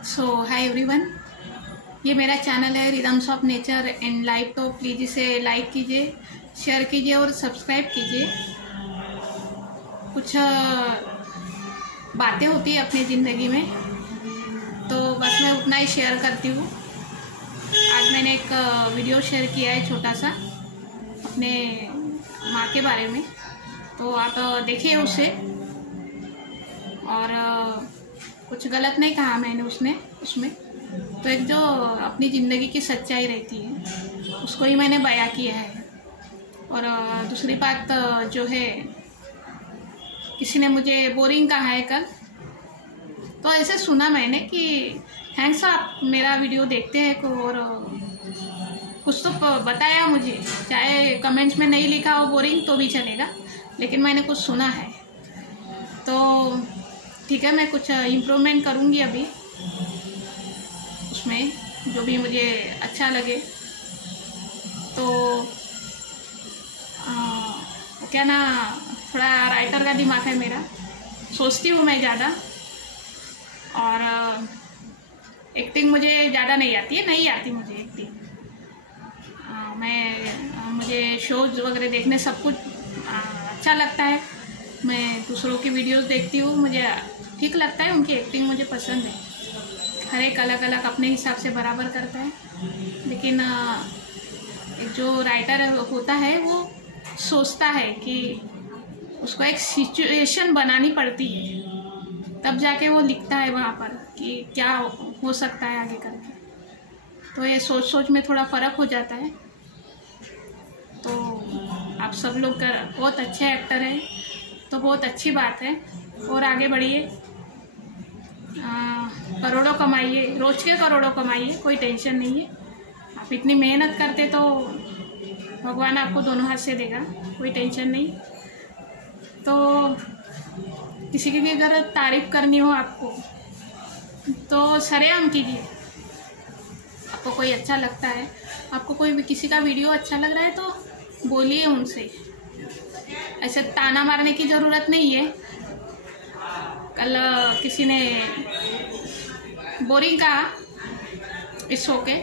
Hi everyone, ये मेरा channel है rhythms of nature and life. तो प्लीज़ इसे लाइक कीजिए, शेयर कीजिए और सब्सक्राइब कीजिए। कुछ बातें होती है अपनी ज़िंदगी में, तो बस मैं उतना ही शेयर करती हूँ। आज मैंने एक वीडियो शेयर किया है छोटा सा अपने माँ के बारे में, तो आप देखिए उसे। और कुछ गलत नहीं कहा मैंने उसमें तो एक जो अपनी ज़िंदगी की सच्चाई रहती है उसको ही मैंने बयां किया है। और दूसरी बात जो है, किसी ने मुझे बोरिंग कहा है कल, तो ऐसे सुना मैंने कि थैंक्स आप मेरा वीडियो देखते हैं और कुछ तो बताया मुझे, चाहे कमेंट्स में नहीं लिखा हो बोरिंग तो भी चलेगा, लेकिन मैंने कुछ सुना है। तो ठीक है, मैं कुछ इम्प्रूवमेंट करूँगी अभी उसमें, जो भी मुझे अच्छा लगे। तो क्या ना, थोड़ा राइटर का दिमाग है मेरा, सोचती हूँ मैं ज़्यादा। और एक्टिंग मुझे ज़्यादा नहीं आती मुझे एक्टिंग। मुझे शोज़ वगैरह देखने सब कुछ अच्छा लगता है। मैं दूसरों की वीडियोस देखती हूँ, मुझे ठीक लगता है, उनकी एक्टिंग मुझे पसंद है। हर एक अलग अलग अपने हिसाब से बराबर करता है, लेकिन एक जो राइटर होता है वो सोचता है कि उसको एक सिचुएशन बनानी पड़ती है, तब जाके वो लिखता है वहाँ पर कि क्या हो सकता है आगे करके। तो ये सोच में थोड़ा फ़र्क हो जाता है। तो आप सब लोग बहुत अच्छे एक्टर हैं, तो बहुत अच्छी बात है, और आगे बढ़िए, करोड़ों कमाइए, रोज के करोड़ों कमाइए, कोई टेंशन नहीं है। आप इतनी मेहनत करते तो भगवान आपको दोनों हाथ से देगा, कोई टेंशन नहीं। तो किसी की भी अगर तारीफ करनी हो आपको तो सरेआम कीजिए। आपको कोई अच्छा लगता है, आपको कोई भी किसी का वीडियो अच्छा लग रहा है तो बोलिए उनसे, ऐसे ताना मारने की ज़रूरत नहीं है। कल किसी ने बोरिंग कहा, इट्स ओके,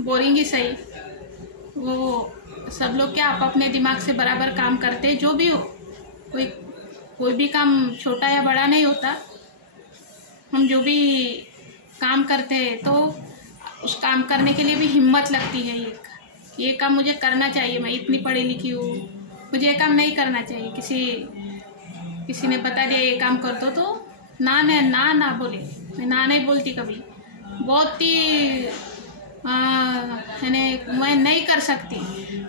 बोरिंग ही सही। वो सब लोग क्या आप अपने दिमाग से बराबर काम करते, जो भी हो, कोई भी काम छोटा या बड़ा नहीं होता। हम जो भी काम करते हैं तो उस काम करने के लिए भी हिम्मत लगती है। ये काम मुझे करना चाहिए, मैं इतनी पढ़ी लिखी हूँ, मुझे ये काम नहीं करना चाहिए। किसी ने बता दिया ये काम कर दो तो ना बोले, मैं ना नहीं बोलती कभी। बहुत ही मैं नहीं कर सकती।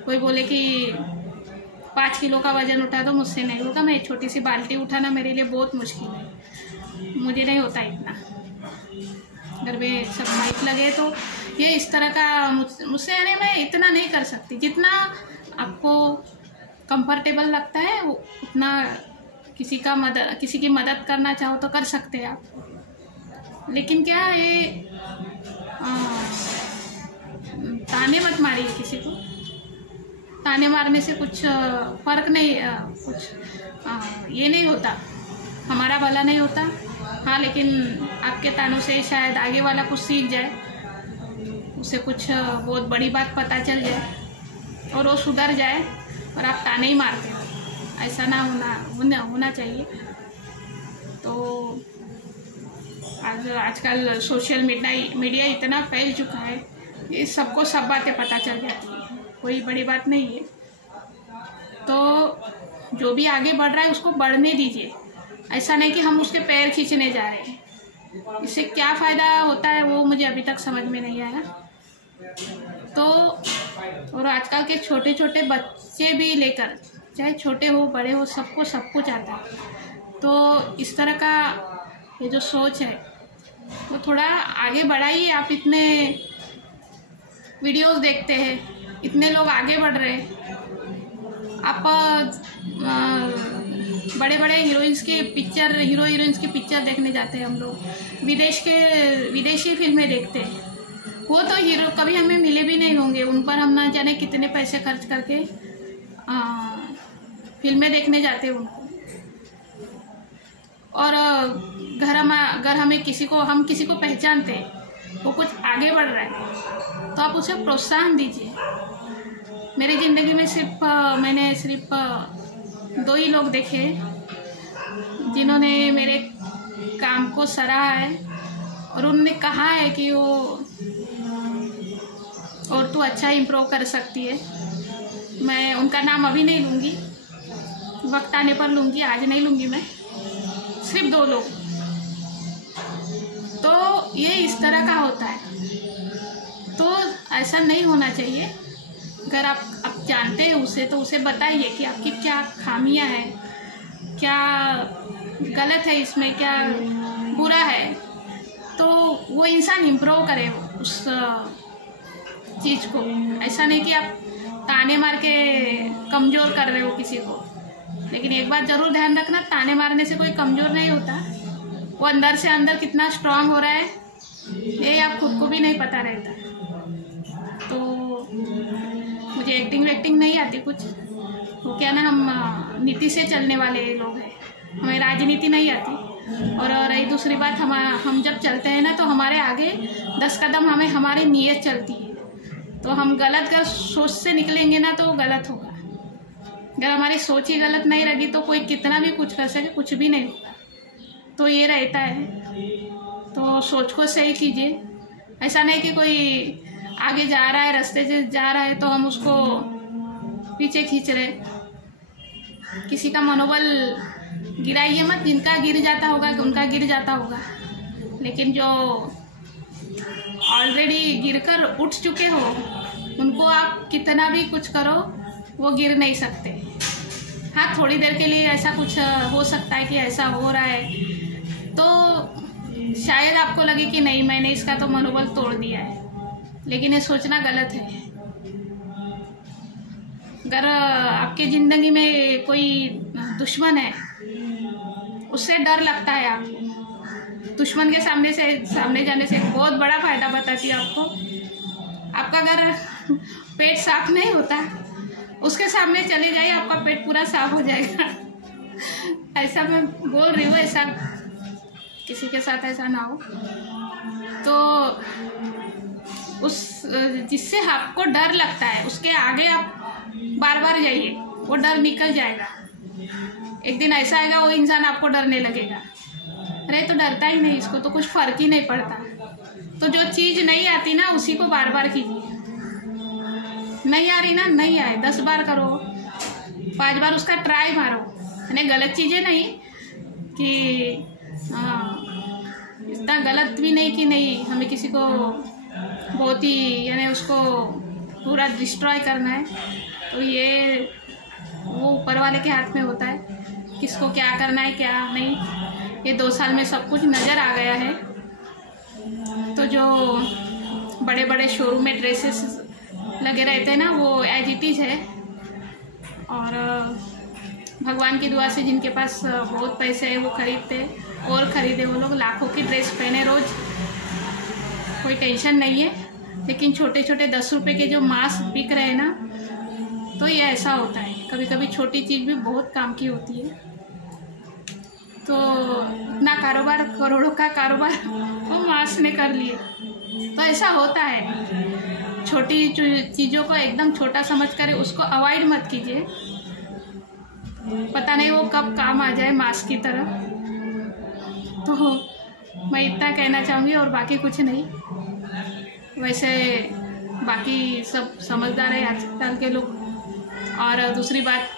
कोई बोले कि 5 किलो का वजन उठा दो, मुझसे नहीं होगा। मैं छोटी सी बाल्टी उठाना मेरे लिए बहुत मुश्किल है, मुझे नहीं होता इतना। अगर वे सब माइक लगे तो ये इस तरह का मुझसे मैं इतना नहीं कर सकती। जितना आपको कंफर्टेबल लगता है वो उतना किसी की मदद करना चाहो तो कर सकते हैं आप। लेकिन क्या ये ताने मत मारिए किसी को। ताने मारने से कुछ फर्क नहीं, ये नहीं होता, हमारा भला नहीं होता। हाँ, लेकिन आपके तानों से शायद आगे वाला कुछ सीख जाए, उसे कुछ बहुत बड़ी बात पता चल जाए और वो सुधर जाए, और आप ताने ही मारते हो। ऐसा ना होना चाहिए। तो आजकल सोशल मीडिया इतना फैल चुका है, ये सबको सब बातें पता चल जाती है, कोई बड़ी बात नहीं है। तो जो भी आगे बढ़ रहा है उसको बढ़ने दीजिए, ऐसा नहीं कि हम उसके पैर खींचने जा रहे हैं। इससे क्या फ़ायदा होता है वो मुझे अभी तक समझ में नहीं आया। तो और आजकल के छोटे छोटे बच्चे भी लेकर, चाहे छोटे हो बड़े हो, सबको सब कुछ आता है। तो इस तरह का ये जो सोच है वो थोड़ा आगे बढ़ाइए। आप इतने वीडियोस देखते हैं, इतने लोग आगे बढ़ रहे हैं, आप बड़े बड़े हीरो हीरोइंस की पिक्चर देखने जाते हैं हम लोग, विदेशी फिल्में देखते हैं। वो तो हीरो कभी हमें मिले भी नहीं होंगे, उन पर हम ना जाने कितने पैसे खर्च करके फिल्में देखने जाते हैं उनको। और अगर हम किसी को पहचानते, वो कुछ आगे बढ़ रहा है, तो आप उसे प्रोत्साहन दीजिए। मेरी ज़िंदगी में मैंने सिर्फ 2 ही लोग देखे जिन्होंने मेरे काम को सराहा है और उन्होंने कहा है कि और तू अच्छा इम्प्रूव कर सकती है। मैं उनका नाम अभी नहीं लूँगी, वक्त आने पर लूँगी, आज नहीं लूँगी मैं। सिर्फ 2 लोग। तो ये इस तरह का होता है, तो ऐसा नहीं होना चाहिए। अगर आप जानते हैं उसे, तो उसे बताइए कि आपकी क्या खामियां हैं, क्या गलत है इसमें, क्या बुरा है, तो वो इंसान इम्प्रूव करे उस चीज़ को। ऐसा नहीं कि आप ताने मार के कमज़ोर कर रहे हो किसी को। लेकिन एक बात ज़रूर ध्यान रखना, ताने मारने से कोई कमज़ोर नहीं होता। वो अंदर से अंदर कितना स्ट्रांग हो रहा है, ये आप खुद को भी नहीं पता रहता। तो मुझे एक्टिंग नहीं आती कुछ। वो क्या ना, हम नीति से चलने वाले लोग हैं, हमें राजनीति नहीं आती। और रही दूसरी बात, हम जब चलते हैं ना, तो हमारे आगे 10 कदम हमारी नीयत चलती है। तो हम गलत सोच से निकलेंगे ना, तो गलत होगा। अगर हमारी सोच ही गलत नहीं रहेगी, तो कोई कितना भी कुछ कर सके, कुछ भी नहीं होगा। तो ये रहता है, तो सोच को सही कीजिए। ऐसा नहीं कि कोई आगे जा रहा है, रास्ते से जा रहा है, तो हम उसको पीछे खींच रहे। किसी का मनोबल गिराइए मत। जिनका गिर जाता होगा उनका गिर जाता होगा, लेकिन जो ऑलरेडी गिरकर उठ चुके हो, उनको आप कितना भी कुछ करो, वो गिर नहीं सकते। हाँ, थोड़ी देर के लिए ऐसा कुछ हो सकता है कि ऐसा हो रहा है, तो शायद आपको लगे कि नहीं, मैंने इसका तो मनोबल तोड़ दिया है। लेकिन ये सोचना गलत है। अगर आपकी ज़िंदगी में कोई दुश्मन है, उससे डर लगता है आपको, दुश्मन के सामने जाने से एक बहुत बड़ा फायदा बताती है आपको। आपका अगर पेट साफ नहीं होता, उसके सामने चले जाइए, आपका पेट पूरा साफ हो जाएगा। ऐसा मैं बोल रही हूँ, ऐसा किसी के साथ ऐसा ना हो। तो जिससे आपको डर लगता है, उसके आगे आप बार बार जाइए, वो डर निकल जाएगा। एक दिन ऐसा आएगा, वो इंसान आपको डरने लगेगा। अरे तो डरता ही नहीं, इसको तो कुछ फर्क ही नहीं पड़ता। तो जो चीज़ नहीं आती ना, उसी को बार बार कीजिए। नहीं आ रही ना, नहीं आए, 10 बार करो, 5 बार उसका ट्राई मारो। यानी गलत चीज़ें नहीं कि इतना गलत भी नहीं कि नहीं हमें किसी को बहुत ही यानी उसको पूरा डिस्ट्रॉय करना है। तो ये वो ऊपर वाले के हाथ में होता है, किसको क्या करना है क्या नहीं। ये 2 साल में सब कुछ नज़र आ गया है। तो जो बड़े बड़े शोरूम में ड्रेसेस लगे रहते हैं ना, वो एज इट इज़ है। और भगवान की दुआ से जिनके पास बहुत पैसे है, वो खरीदते और ख़रीदे। वो लोग लाखों की ड्रेस पहने रोज़, कोई टेंशन नहीं है। लेकिन छोटे छोटे 10 रुपये के जो मास्क बिक रहे हैं ना, तो ये ऐसा होता है। कभी कभी छोटी चीज़ भी बहुत काम की होती है। तो इतना कारोबार, करोड़ों का कारोबार वो मास्क ने कर लिए। तो ऐसा होता है, छोटी चीज़ों को एकदम छोटा समझ कर उसको अवॉइड मत कीजिए। पता नहीं वो कब काम आ जाए मास्क की तरह। तो मैं इतना कहना चाहूँगी और बाकी कुछ नहीं। वैसे बाकी सब समझदार है आजकल के लोग। और दूसरी बात,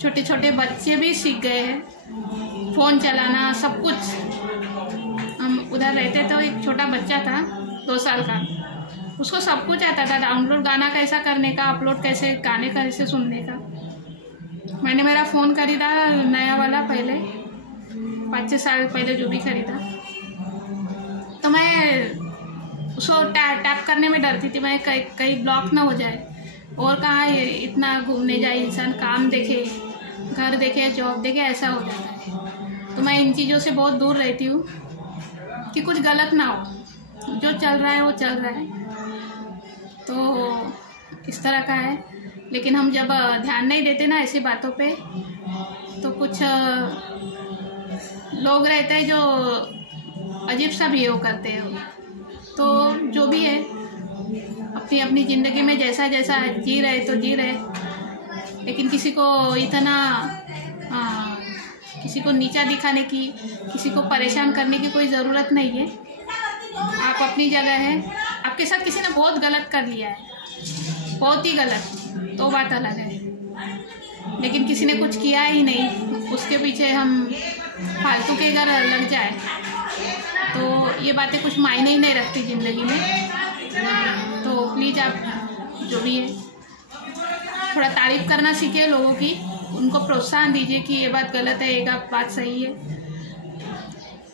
छोटे छोटे बच्चे भी सीख गए हैं फ़ोन चलाना, सब कुछ। हम उधर रहते तो एक छोटा बच्चा था 2 साल का, उसको सब कुछ आता था। डाउनलोड गाना कैसा करने का, अपलोड कैसे, गाने कैसे सुनने का। मैंने मेरा फ़ोन खरीदा नया वाला, पहले 5-6 साल पहले जो भी खरीदा, तो मैं उसको टैप करने में डरती थी। मैं कहीं ब्लॉक ना हो जाए। और कहाँ इतना घूमने जाए इंसान, काम देखे, घर देखे, जॉब देखे, ऐसा हो जाता है। तो मैं इन चीज़ों से बहुत दूर रहती हूँ कि कुछ गलत ना हो। जो चल रहा है वो चल रहा है, तो इस तरह का है। लेकिन हम जब ध्यान नहीं देते ना ऐसी बातों पे, तो कुछ लोग रहते हैं जो अजीब सा बिहेव करते हैं। तो जो भी है अपनी अपनी ज़िंदगी में जैसा जैसा जी रहे तो जी रहे, लेकिन किसी को इतना किसी को नीचा दिखाने की, किसी को परेशान करने की कोई ज़रूरत नहीं है। आप अपनी जगह है। आपके साथ किसी ने बहुत गलत कर लिया है, बहुत ही गलत, तो बात अलग है, लेकिन किसी ने कुछ किया ही नहीं, उसके पीछे हम फालतू के अगर लग जाए तो ये बातें कुछ मायने ही नहीं रखती ज़िंदगी में। तो प्लीज़ आप जो भी है थोड़ा तारीफ़ करना सीखिए लोगों की, उनको प्रोत्साहन दीजिए कि ये बात गलत है, ये बात सही है,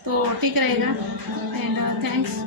तो ठीक रहेगा। And thanks.